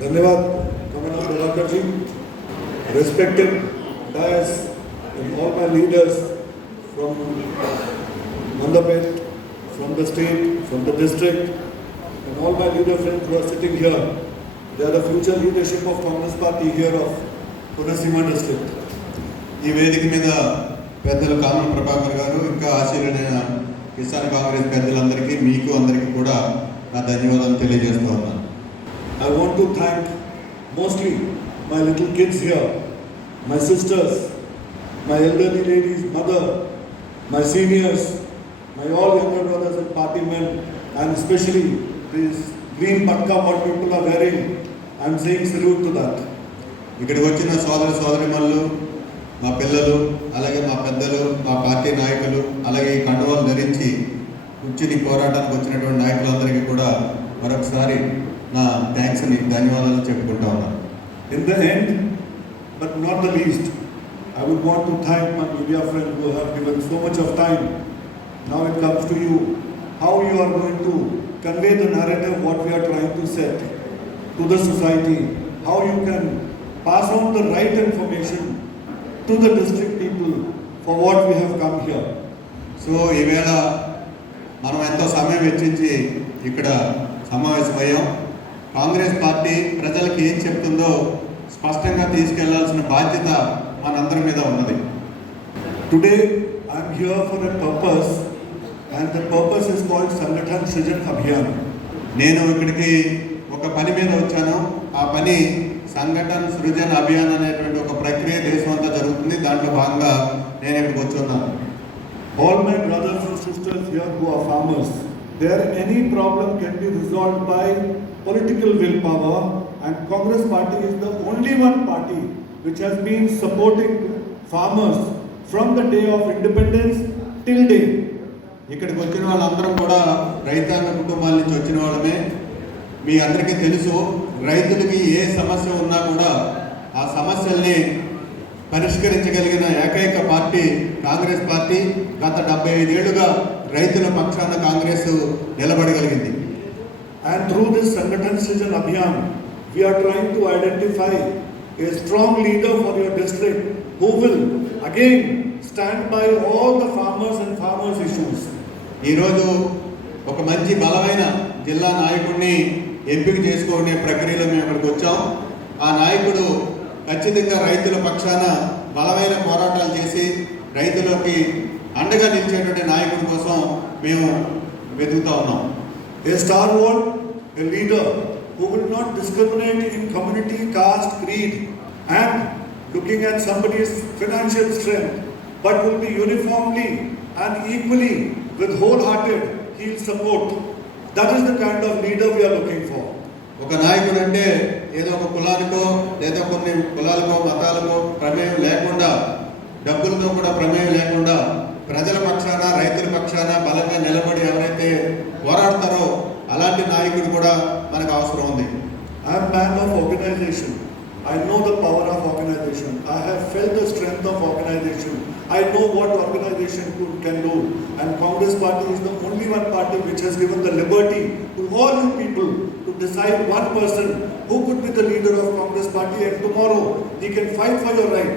धन्यवाद Kamal Nath Prabhakar ji, respected dais and all my leaders from Mandapet, from the state, from the district, and all my leader friends who are sitting here. They are the future leadership of Congress Party here of Konaseema district. ఈ వేదిక మీద పెద్దలు కామల ప్రభాకర్ గారు ఇంకా ఆశీర్వైన కిసాన్ కాంగ్రెస్ పెద్దలందరికీ మీకు అందరికీ కూడా నా ధన్యవాదాలు తెలియజేస్తూ ఉన్నాను. I want to thank mostly my little kids here, my sisters, my elderly ladies, mother, my seniors, my all younger brothers and party men, and especially this green patka what people are wearing. I am saying salute to that. ఇక్కడికి వచ్చిన సోదర సోదరిమణులు, మా పిల్లలు, అలాగే మా పెద్దలు, మా పార్టీ నాయకులు, అలాగే ఈ కండువాలు ధరించి కూర్చుని పోరాటానికి వచ్చినటువంటి నాయకులందరికీ కూడా మరొకసారి నా థ్యాంక్స్ని ధన్యవాదాలు చెప్పుకుంటా ఉన్నాను. In the end, but not the least, I would want to thank my media friends who have given so much of time. Now it comes to you, how you are going to convey the narrative what we are trying to set to the society, how you can pass on the right information to the district people for what we have come here. So ఈవేళ మనం ఎంతో సమయం వెచ్చించి ఇక్కడ సమావేశమయ్యాం. Congress party ప్రజలకు ఏం చెప్తుందో స్పష్టంగా తీసుకెళ్లాల్సిన బాధ్యత మనందరి మీద ఉన్నది. Today I am here for a purpose, and the purpose is called Sangathan Srijan Abhiyan. నేను ఇక్కడికి ఒక పని మీద వచ్చాను. ఆ పని సంఘటన సృజన్ అభియాన్ అనేటువంటి ఒక ప్రక్రియ దేశం అంతా జరుగుతుంది. దాంట్లో భాగంగా నేను ఇక్కడికి వచ్చున్నాను. All my brothers and sisters here who are farmers, there any problem can be resolved by political willpower, and Congress Party is the only one party which has been supporting farmers from the day of independence till date. ఇక్కడికి వచ్చిన వాళ్ళందరం కూడా రైతాంగ కుటుంబాల నుంచి వచ్చిన వాళ్ళమే. మీ అందరికీ తెలుసు, రైతులకి ఏ సమస్య ఉన్నా కూడా ఆ సమస్యల్ని పరిష్కరించగలిగిన ఏకైక పార్టీ కాంగ్రెస్ పార్టీ. గత 75 ఏళ్లుగా రైతుల పక్షాన Congress నిలబడగలిగింది. And through this Sangathan Srijan Abhiyan, we are trying to identify a strong leader for your district who will again stand by all the farmers and farmers' issues. ఈరోజు ఒక మంచి బలమైన జిల్లా నాయకుడిని ఎంపిక చేసుకునే ప్రక్రియలో మేము ఇక్కడికి వచ్చాం. ఆ నాయకుడు ఖచ్చితంగా రైతుల పక్షాన బలమైన పోరాటాలు చేసి రైతులకి అండగా నిలిచేటువంటి నాయకుడి కోసం మేము వెతుకుతూ ఉన్నాం. A stalwart, a leader who will not discriminate in community, caste, creed, and looking at somebody's financial strength, but will be uniformly and equally with wholehearted, he'll support. That is the kind of leader we are looking for. ఒక నాయకుడు అంటే ఏదో ఒక కులానికో లేదా కొన్ని కులాలకో మతాలకో ప్రమేయం లేకుండా, డబ్బులతో కూడా ప్రమేయం లేకుండా ప్రజల పక్షాన రైతుల పక్షాన బలంగా నిలబడి ఎవరైతే పోరాడతారో అలాంటి నాయకుడు కూడా మనకు అవసరం ఉంది. I am man of organization. I know the power of organization. I have felt the strength of organization. I know what organization can do. And Congress Party is the only one party which has given the liberty to all you people to decide one person who could be the leader of Congress Party, and tomorrow he can fight for your right.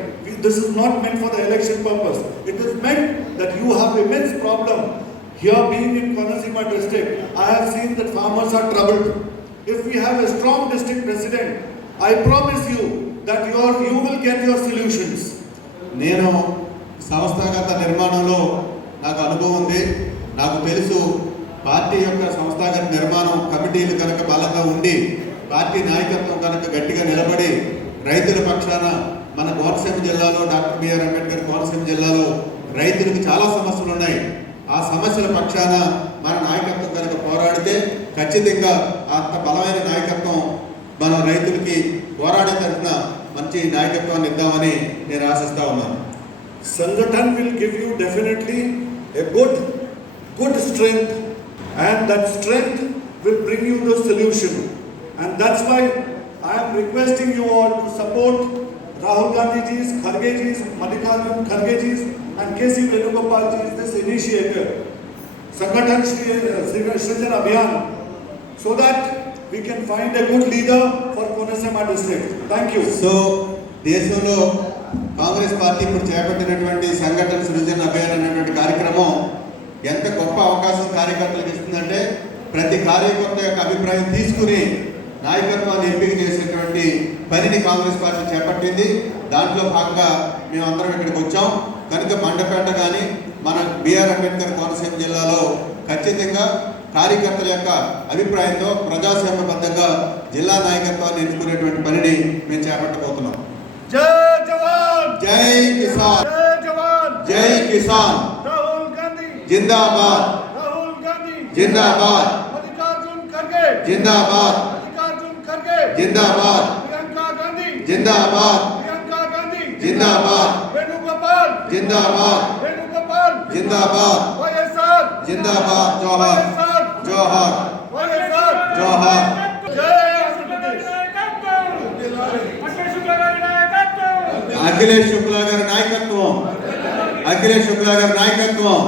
This is not meant for the election purpose. It is meant that you have immense problem. Here being in Konaseema district, I have seen that farmers are troubled. If we have a strong district president, I promise you that you will get your solutions. నేను సంస్థాగత నిర్మాణంలో నాకు అనుభవం ఉంది. నాకు తెలుసు, party యొక్క సంస్థాగత నిర్మాణం కమిటీలు కనుక బలంగా ఉండి పార్టీ నాయకత్వం కనుక గట్టిగా నిలబడి రైతుల పక్షాన మన కోనసీమ జిల్లాలో డాక్టర్ బిఆర్ అంబేద్కర్ కోనసీమ జిల్లాలో రైతులకు చాలా సమస్యలు ఉన్నాయి. ఆ సమస్యల పక్షాన మన నాయకత్వం కనుక పోరాడితే ఖచ్చితంగా అంత బలమైన నాయకత్వం మన రైతులకి పోరాడే తరఫున మంచి నాయకత్వాన్ని ఇద్దామని నేను ఆశిస్తా ఉన్నాను. Sangathan will give you definitely a good strength, and that strength will bring you the solution. And that's why I am requesting you all to support Rahul Gandhi ji's, Kharge ji's, Mallikarjun Kharge ji's, and K.C. Venugopal ji's this initiative, Sangathan Srijan Abhiyan, so that we can find a good leader for Konaseema. Konesema district. Thank you. So దేశంలో Congress party ఇప్పుడు చేపట్టినటువంటి సంఘటన సృజన అభియాన్ అనేటువంటి కార్యక్రమం ఎంత గొప్ప అవకాశం కార్యకర్తలకు ఇస్తుందంటే ప్రతి కార్యకర్త యొక్క అభిప్రాయం తీసుకుని నాయకత్వాన్ని ఎంపిక చేసేటువంటి పనిని కాంగ్రెస్ పార్టీ చేపట్టింది. దాంట్లో భాగంగా మేమందరం ఇక్కడికి వచ్చాం కనుక మండపేట కానీ మన బిఆర్ అంబేద్కర్ కోనసీమ జిల్లాలో ఖచ్చితంగా కార్యకర్తల యొక్క అభిప్రాయంతో ప్రజాస్వామ్యబద్ధంగా జిల్లా నాయకత్వాన్ని ఎన్నుకునేటువంటి పనిని మేము చేపట్టబోతున్నాం. Jai Jawan. జై కిసాన్, Jai Jawan. జై కిసాన్, Rahul Gandhi. జిందాబాద్, Rahul Gandhi. జిందాబాద్, Mallikarjun Kharge. జిందాబాద్, Mallikarjun Kharge. జిందాబాద్, Priyanka Gandhi. జిందాబాద్, Priyanka Gandhi. జిందాబాద్, Venugopal. జిందాబాద్, Venugopal. జిందాబాద్, YSR. జిందాబాద్, జోహార్, YSR. జోహార్, YSR. జోహార్. జై ఆంధ్రప్రదేశ్. అఖిలేష్ శుక్లా గారి నాయకత్వం, అఖిలేష్ శుక్లా గారి నాయకత్వం.